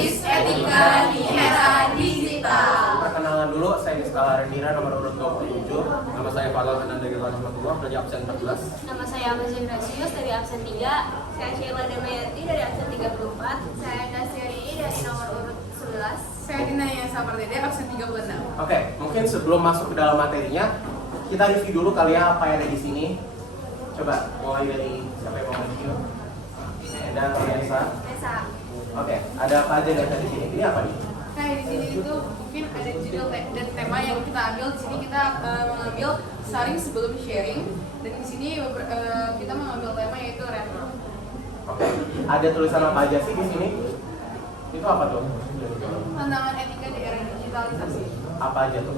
Krisis Etika di Era Digital. Perkenalan dulu, saya Niskala Rendira, nomor urut 27. Nama saya Fadlan Ananda Gilanismatullah, dari absen 14. Nama saya Amazon Grasius dari absen 3. Saya Sheila Damayanti dari absen 34. Saya Nasyari dari nomor urut 11. Saya Dinaya Sapardede, absen 36. Oke, mungkin sebelum masuk ke dalam materinya, kita review dulu kali ya apa yang ada di sini. Coba mulai dari siapa yang mau review? Dan Nesa. Nesa. Oke, ada apa aja Nesa di sini? Ini apa nih? Nah, di sini itu mungkin ada judul dan tema yang kita ambil. Di sini kita mengambil saring sebelum sharing, dan di sini kita mengambil tema yaitu retro. Oke, ada tulisan apa aja sih di sini? Itu apa tuh? Tantangan etika di era digitalisasi. Apa aja tuh?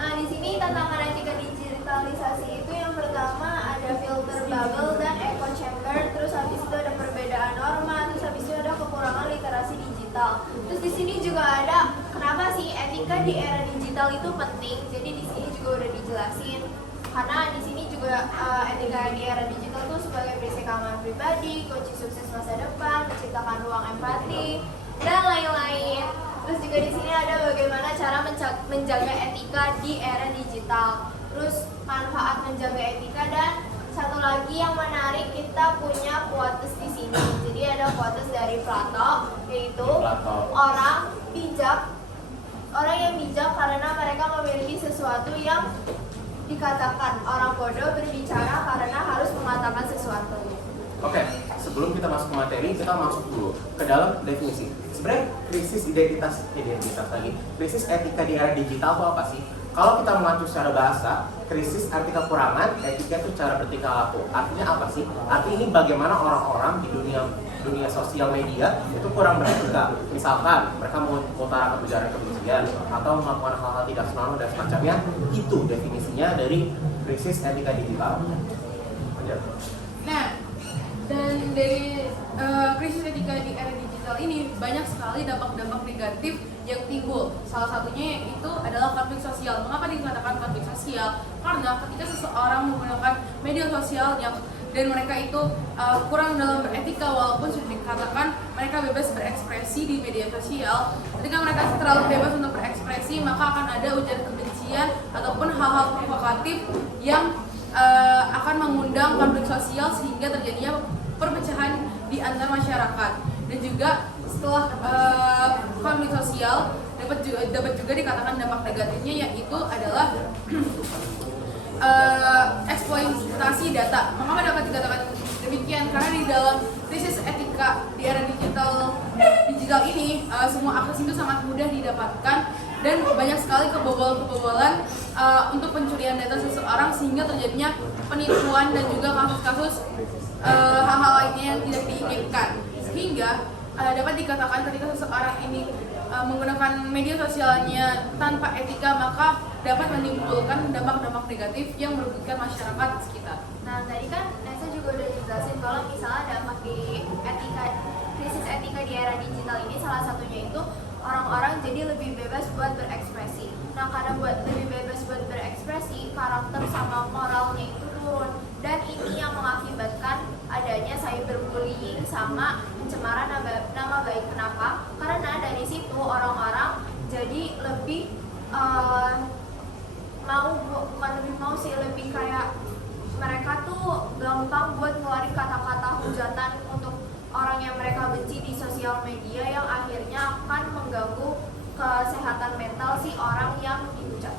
Nah, di sini tantangan etika digitalisasi itu yang pertama ada filter bubble dan echo chamber, terus habis itu ada perbedaan norma, terus habis itu ada kekurangan literasi digital. Terus di sini juga ada kenapa sih etika di era digital itu penting. Jadi di sini juga udah dijelasin. Karena di sini juga etika di era digital tuh sebagai prinsip keamanan pribadi, kunci sukses masa depan, menciptakan ruang empati, dan lain-lain. Terus juga di sini ada bagaimana cara menjaga etika di era digital. Terus manfaat menjaga etika, dan satu lagi yang menarik kita punya quotes di sini. Jadi ada quotes dari Plato, yaitu orang yang bijak karena mereka memiliki sesuatu yang dikatakan, orang bodoh berbicara karena harus mengatakan sesuatu. Oke, sebelum kita masuk ke materi, kita masuk dulu ke dalam definisi. Sebenarnya krisis identitas lagi. Krisis etika di era digital itu apa sih? Kalau kita mengatur secara bahasa, krisis arti kekurangan, etika itu cara bertingkah laku. Artinya apa sih? Artinya ini bagaimana orang-orang di dunia sosial media itu kurang beretika. Misalkan mereka mengutarakan ujaran kebencian atau melakukan hal-hal tidak senonoh dan semacamnya. Itu definisinya dari krisis etika digital. Nah, dan dari krisis etika di era digital ini banyak sekali dampak-dampak negatif yang timbul. Salah satunya itu adalah konflik sosial. Mengapa dikatakan konflik sosial? Karena ketika seseorang menggunakan media sosial dan mereka itu kurang dalam beretika, walaupun sudah dikatakan mereka bebas berekspresi di media sosial, ketika mereka terlalu bebas untuk berekspresi, maka akan ada ujaran kebencian ataupun hal-hal provokatif yang akan mengundang konflik sosial sehingga terjadinya perpecahan di antar masyarakat. Dan juga setelah konflik sosial dapat juga dikatakan dampak negatifnya, yaitu adalah eksploitasi data. Mengapa dapat dikatakan demikian? Karena di dalam krisis etika di era digital ini semua akses itu sangat mudah didapatkan, dan banyak sekali kebobolan untuk pencurian data seseorang sehingga terjadinya penipuan dan juga kasus-kasus hal-hal lainnya yang tidak diinginkan. Sehingga dapat dikatakan ketika seseorang ini menggunakan media sosialnya tanpa etika, maka dapat menimbulkan dampak-dampak negatif yang merugikan masyarakat sekitar. Nah, tadi kan Nesa juga udah jelasin kalau misalnya dampak di krisis etika di era digital ini salah satunya itu orang-orang jadi lebih bebas buat berekspresi. Nah, karena buat lebih bebas buat berekspresi, karakter sama moralnya itu turun, dan ini yang mengakibatkan adanya cyberbullying sama pencemaran nama baik. Kenapa? Karena dari situ orang-orang jadi lebih lebih kayak mereka tuh gampang buat ngeluarin kata-kata hujatan untuk orang yang mereka benci di sosial media, yang akhirnya akan mengganggu kesehatan mental si orang yang dihujat.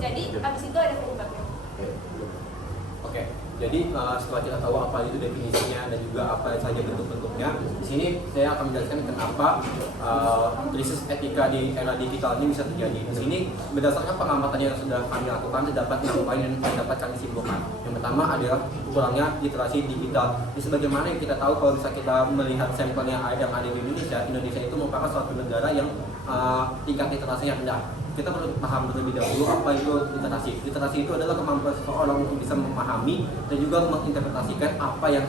Jadi abis itu ada penyebabnya. Oke, jadi setelah kita tahu apa itu definisinya dan juga apa saja bentuk-bentuknya, di sini saya akan menjelaskan kenapa krisis etika di era digital ini bisa terjadi. Di sini berdasarkan pengamatan yang sudah kami lakukan, terdapat 6 poin yang dapat kami simpulkan. Yang pertama adalah kurangnya literasi digital. Jadi sebagaimana yang kita tahu, kalau bisa kita melihat sampel yang ada di Indonesia itu merupakan suatu negara yang tingkat literasinya rendah. kita perlu paham terlebih dahulu apa itu literasi. Literasi itu adalah kemampuan seseorang untuk bisa memahami dan juga menginterpretasikan apa yang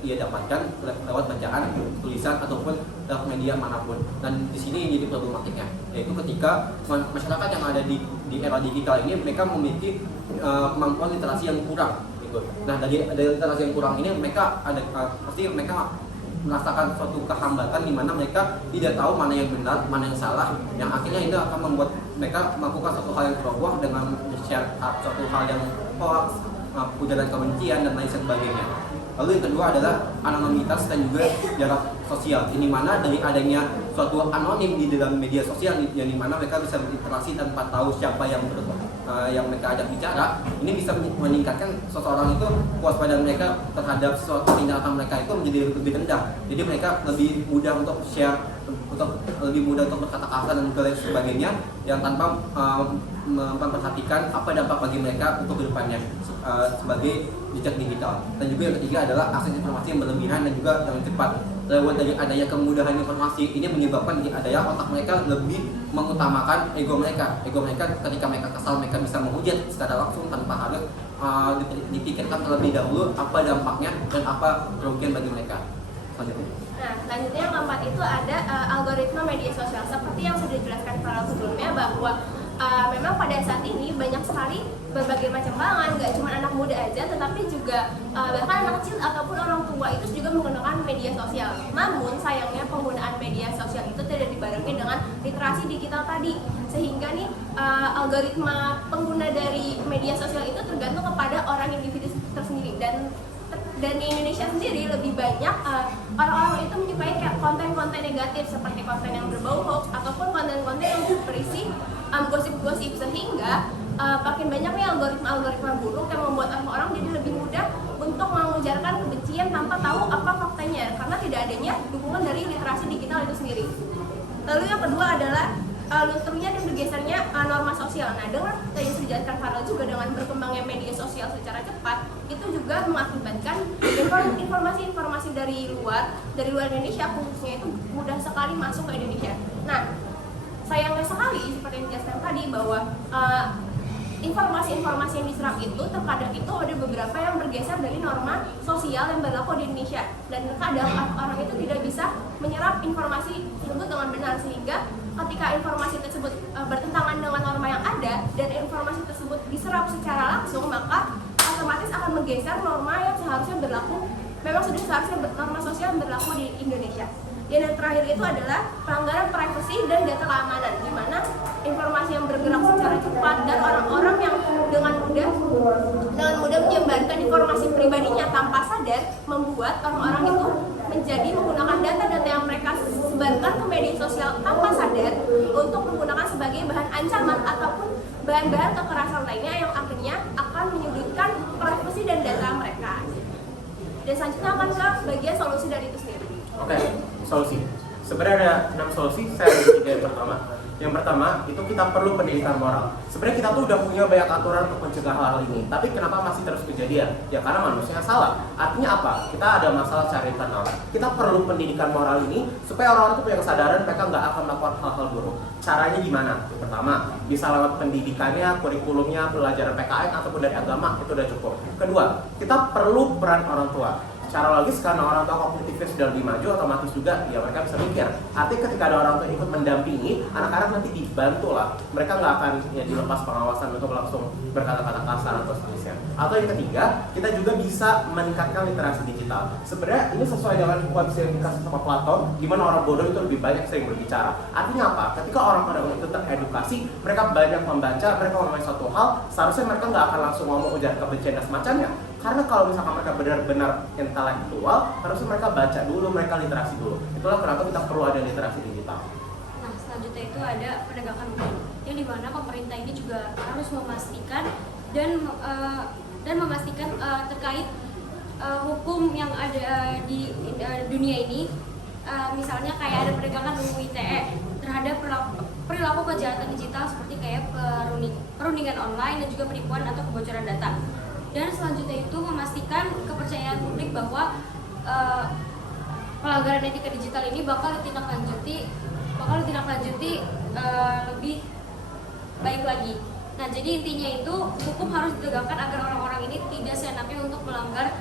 ia dapatkan lewat bacaan, tulisan ataupun lewat media manapun. Dan di sini jadi problematiknya, yaitu ketika masyarakat yang ada di era digital ini mereka memiliki kemampuan literasi yang kurang gitu. Nah, dari literasi yang kurang ini mereka pasti mereka merasakan suatu kehambatan di mana mereka tidak tahu mana yang benar, mana yang salah, yang akhirnya itu akan membuat mereka melakukan suatu hal yang berubah dengan share suatu hal yang hoax, ujaran kebencian dan lain sebagainya. Lalu yang kedua adalah anonimitas dan juga jarak sosial. Ini mana dari adanya suatu anonim di dalam media sosial yang dimana mereka bisa berinteraksi tanpa tahu siapa yang mereka ajak bicara, ini bisa meningkatkan seseorang itu kewaspadaan mereka terhadap suatu tindakan mereka itu menjadi lebih rendah. Jadi mereka lebih mudah untuk share, lebih mudah untuk berkata kasar dan lain sebagainya yang tanpa memperhatikan apa dampak bagi mereka untuk kedepannya sebagai jejak digital. Dan juga yang ketiga adalah akses informasi yang berlebihan dan juga yang cepat. Lewat dari adanya kemudahan informasi ini menyebabkan adanya otak mereka lebih mengutamakan ego mereka. Ego mereka ketika mereka kesal mereka bisa menghujat secara langsung tanpa harus dipikirkan terlebih dahulu apa dampaknya dan apa kerugian bagi mereka. Nah, selanjutnya yang keempat itu ada algoritma media sosial. Seperti yang sudah dijelaskan Farel sebelumnya bahwa memang pada saat ini banyak sekali berbagai macam kalangan, nggak cuma anak muda aja, tetapi juga bahkan anak kecil ataupun orang tua itu juga menggunakan media sosial. Namun sayangnya penggunaan media sosial itu tidak dibarengi dengan literasi digital tadi, sehingga nih algoritma pengguna dari media sosial itu tergantung kepada orang individu tersendiri. Dan di Indonesia sendiri lebih banyak orang-orang itu menyukai kayak konten-konten negatif seperti konten yang berbau hoax ataupun konten-konten yang berisi gosip-gosip, sehingga makin banyak nih algoritma buruk yang membuat orang-orang jadi lebih mudah untuk mengujarkan kebencian tanpa tahu apa faktanya karena tidak adanya dukungan dari literasi digital itu sendiri. Lalu yang kedua adalah lunturnya dan bergesernya norma sosial. Nah, dengan tadi yang dijelaskan Farel juga dengan berkembangnya media sosial secara cepat, itu juga mengakibatkan informasi-informasi dari luar Indonesia khususnya itu mudah sekali masuk ke Indonesia. Nah, sayangnya sekali seperti yang dijelaskan tadi bahwa informasi-informasi yang diserap itu terkadang itu ada beberapa yang bergeser dari norma sosial yang berlaku di Indonesia, dan kadang orang itu tidak bisa menyerap informasi tersebut dengan benar, sehingga ketika informasi tersebut bertentangan dengan norma yang ada dan informasi tersebut diserap secara langsung, maka otomatis akan menggeser norma yang seharusnya berlaku, memang sudah seharusnya norma sosial yang berlaku di Indonesia. Dan yang terakhir itu adalah pelanggaran privasi dan data keamanan, di mana informasi yang bergerak secara cepat dan orang-orang yang dengan mudah menyebarkan informasi pribadinya tanpa sadar membuat orang-orang itu menjadi menggunakan data-data yang mereka sebarkan ke media sosial tanpa sadar untuk menggunakan sebagai bahan ancaman ataupun bahan-bahan kekerasan lainnya yang akhirnya akan menyulitkan privasi dan data mereka. Dan selanjutnya akan ke bagian solusi dari itu sendiri. Oke, solusi. Sebenarnya ada 6 solusi, saya ada 3 yang pertama. Yang pertama, itu kita perlu pendidikan moral. Sebenarnya kita tuh udah punya banyak aturan untuk mencegah hal ini, tapi kenapa masih terus kejadian? Ya karena manusia salah. Artinya apa? Kita ada masalah secara internal. Kita perlu pendidikan moral ini supaya orang-orang itu punya kesadaran mereka nggak akan melakukan hal-hal buruk. Caranya gimana? Yang pertama, bisa lewat pendidikannya, kurikulumnya, pelajaran PKN ataupun dari agama, itu udah cukup. Kedua, kita perlu peran orang tua. Secara logis karena orang tua kognitifnya sudah lebih maju, otomatis juga ya mereka bisa mikir. Artinya ketika ada orang tua ikut mendampingi, anak-anak nanti dibantu lah. Mereka nggak akan ya dilepas pengawasan untuk langsung berkata-kata kasar atau seterusnya. Atau yang ketiga, kita juga bisa meningkatkan literasi digital. Sebenarnya ini sesuai dengan quotes yang dikasih sama Plato, di mana orang bodoh itu lebih banyak sering berbicara. Artinya apa? Ketika orang-orang itu teredukasi, mereka banyak membaca, mereka ngomongin suatu hal, seharusnya mereka nggak akan langsung ngomong ujaran kebencian dan semacamnya. Karena kalau misalkan mereka benar-benar intelektual, harusnya mereka baca dulu, mereka literasi dulu. Itulah kenapa kita perlu ada literasi digital. Nah, selanjutnya itu ada penegakan hukum, yang dimana pemerintah ini juga harus memastikan dan memastikan terkait hukum yang ada di dunia ini. Misalnya kayak ada penegakan UU ITE terhadap perilaku kejahatan digital seperti kayak perundingan online dan juga penipuan atau kebocoran data. Dan selanjutnya itu memastikan kepercayaan publik bahwa pelanggaran etika digital ini bakal ditindaklanjuti lebih baik lagi. Nah, jadi intinya itu hukum harus ditegakkan agar orang-orang ini tidak seenaknya untuk melanggar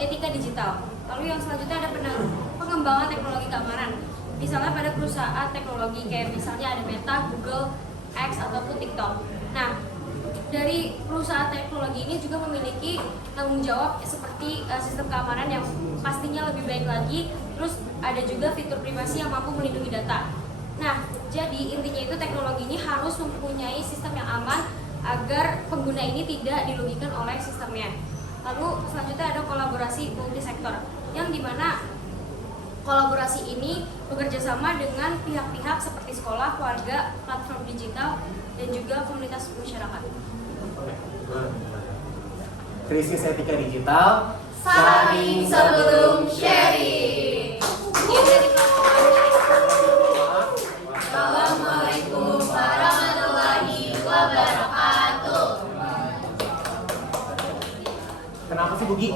etika digital. Lalu yang selanjutnya ada pengembangan teknologi keamanan. Misalnya pada perusahaan teknologi kayak misalnya ada Meta, Google, X ataupun TikTok. Nah, dari perusahaan teknologi ini juga memiliki tanggung jawab seperti sistem keamanan yang pastinya lebih baik lagi. Terus ada juga fitur privasi yang mampu melindungi data. Nah, jadi intinya itu teknologi ini harus mempunyai sistem yang aman agar pengguna ini tidak dirugikan oleh sistemnya. Lalu selanjutnya ada kolaborasi multisektor yang dimana kolaborasi ini bekerja sama dengan pihak-pihak seperti sekolah, keluarga, platform digital, dan juga komunitas masyarakat. Krisis etika digital. Saling sebelum sharing. Sekian dari Assalamualaikum warahmatullahi wabarakatuh. Kenapa sih Bugi?